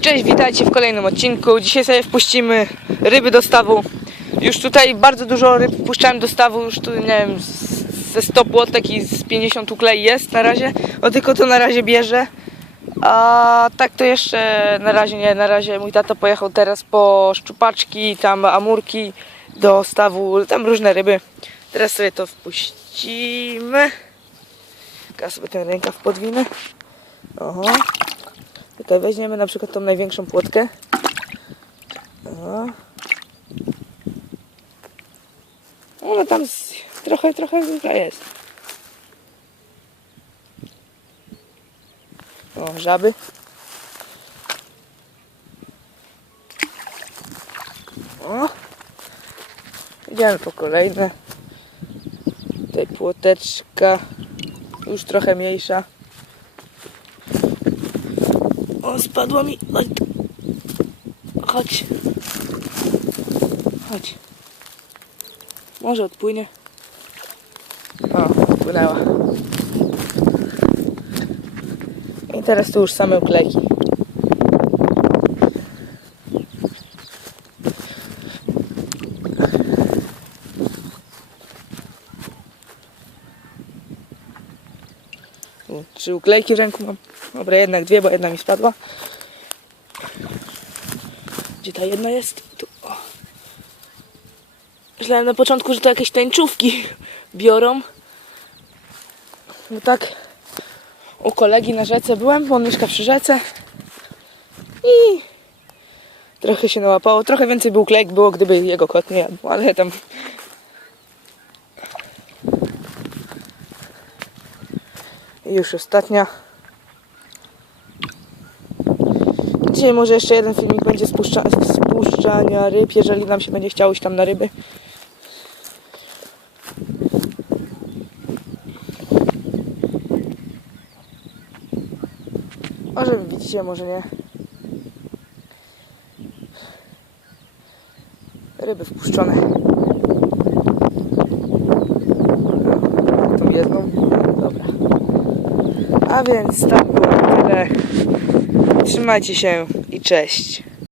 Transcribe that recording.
Cześć, witajcie w kolejnym odcinku. Dzisiaj sobie wpuścimy ryby do stawu. Już tutaj bardzo dużo ryb wpuszczałem do stawu, już tu nie wiem, ze 100 płotek i z 50 uklei jest na razie. O tylko to na razie bierze. A tak to jeszcze na razie nie, na razie mój tato pojechał teraz po szczupaczki, tam amurki do stawu, tam różne ryby. Teraz sobie to wpuścimy. Ja sobie ten rękaw podwinę. Oho. Tutaj weźmiemy na przykład tą największą płotkę. O. Ona tam z, trochę, trochę zwykle jest. O, żaby. O. Idziemy po kolejne. Tutaj płoteczka. Już trochę mniejsza. O, spadła mi. Chodź. Chodź. Może odpłynie. O, odpłynęła. I teraz tu już same uklejki. Tu Trzy uklejki w ręku mam. Dobra, jednak dwie, bo jedna mi spadła. Gdzie ta jedna jest? Tu. O. Myślałem na początku, że to jakieś tańczówki biorą. No tak. U kolegi na rzece byłem, bo on mieszka przy rzece. I trochę się nałapało. Trochę więcej był klejk było, gdyby jego kot nie jadł, ale tam Już ostatnia. Dzisiaj może jeszcze jeden filmik będzie spuszcza, spuszczania ryb, jeżeli nam się będzie chciało iść tam na ryby. Może widzicie, może nie. Ryby wpuszczone. O, Tą jedną. A więc tak było tyle. Trzymajcie się i cześć.